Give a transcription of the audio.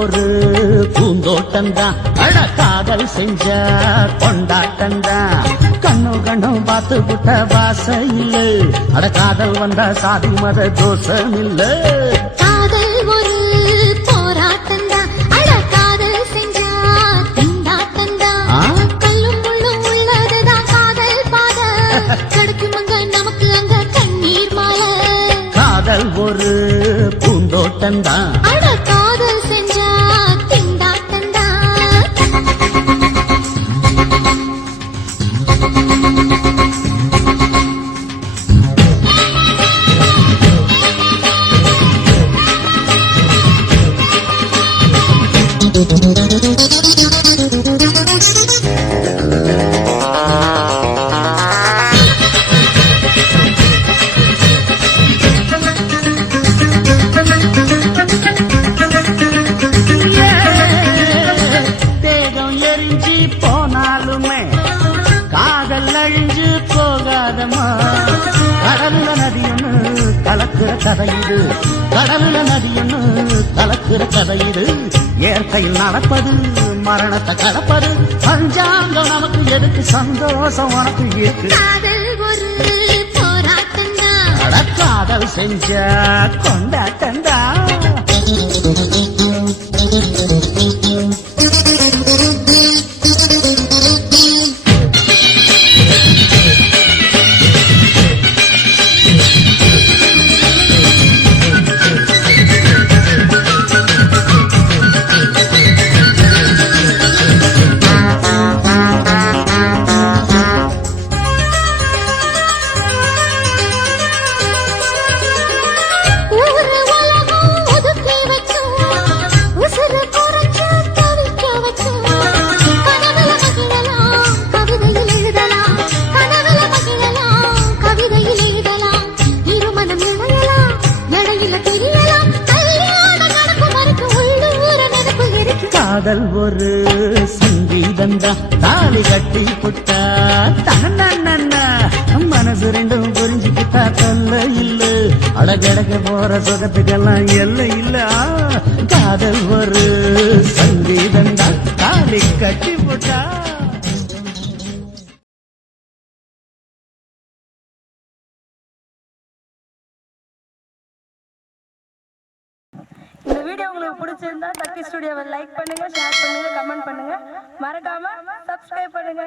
ஒரு பூந்தோட்டம்தான். அட காதல் செஞ்ச கொண்டாட்டம்தான். கண்ணு கண்ணும் பார்த்து விட்ட வாசம் இல்ல. அட காதல் வந்தா சாதி மத தோஷம் இல்ல. காதல் ஒரு போராட்டம்தான். அட காதல் செஞ்சா திண்டாட்டம்தான். கல்லும் முள்ளும் உள்ளதுதான் காதல் பாத. கிடைக்கும் அங்க நமக்கு அங்க கண்ணீர் மாலை. காதல் ஒரு பூந்தோட்டம்தான். அட காதல் செஞ்சா திண்டாட்டம்தான். தேகம் எரிஞ்சு போனாலுமே காதல் அழிஞ்சு போகாதமா. கடல்ல நதியொன்னு கலக்குற கதையுது. கடல்ல நதியொன்னு கலக்குற கதையுது. இயற்கையில் நடப்பது மரணத்தை கடப்பது. பஞ்சாங்கம் நமக்கு எதுக்கு, சந்தோஷம் உனக்கு இருக்கு. காதல் ஒரு போராட்டம்தான். அட காதல் செஞ்ச கொண்டாட்டம்தான். ஊரு உலகம் ஒதுக்கி வைக்கும். உசுரு குறைச்சு தவிக்க வைக்கும். கனவுல மகிழலாம், கவிதையில் எழுதலாம். கனவுல மகிழலாம், கவிதையில் எழுதலாம். இருமனம் இணையலாம், இடையில தெரியலாம். கல்யாணம் நடக்கும் வரைக்கும் உள்ளூர நினைப்பு இருக்கு. காதல் ஒரு சங்கீதந்தான். தாலி கட்டி புட்டா தன்னா மனசு ரெண்டும் புரிஞ்சுக்கிட்டா தொல்ல இல்ல. அடகடக போற சுகத்துக்கெல்லாம் எல்லை இல்ல. காதல் ஒரு சங்கீதந்தான். தாலி கட்டி புட்டா. இந்த வீடியோ உங்களுக்கு பிடிச்சிருந்தா தக்கி ஸ்டுடியோவை லைக் பண்ணுங்க, ஷேர் பண்ணுங்க, கமெண்ட் பண்ணுங்க, மறக்காம சப்ஸ்கிரைப் பண்ணுங்க.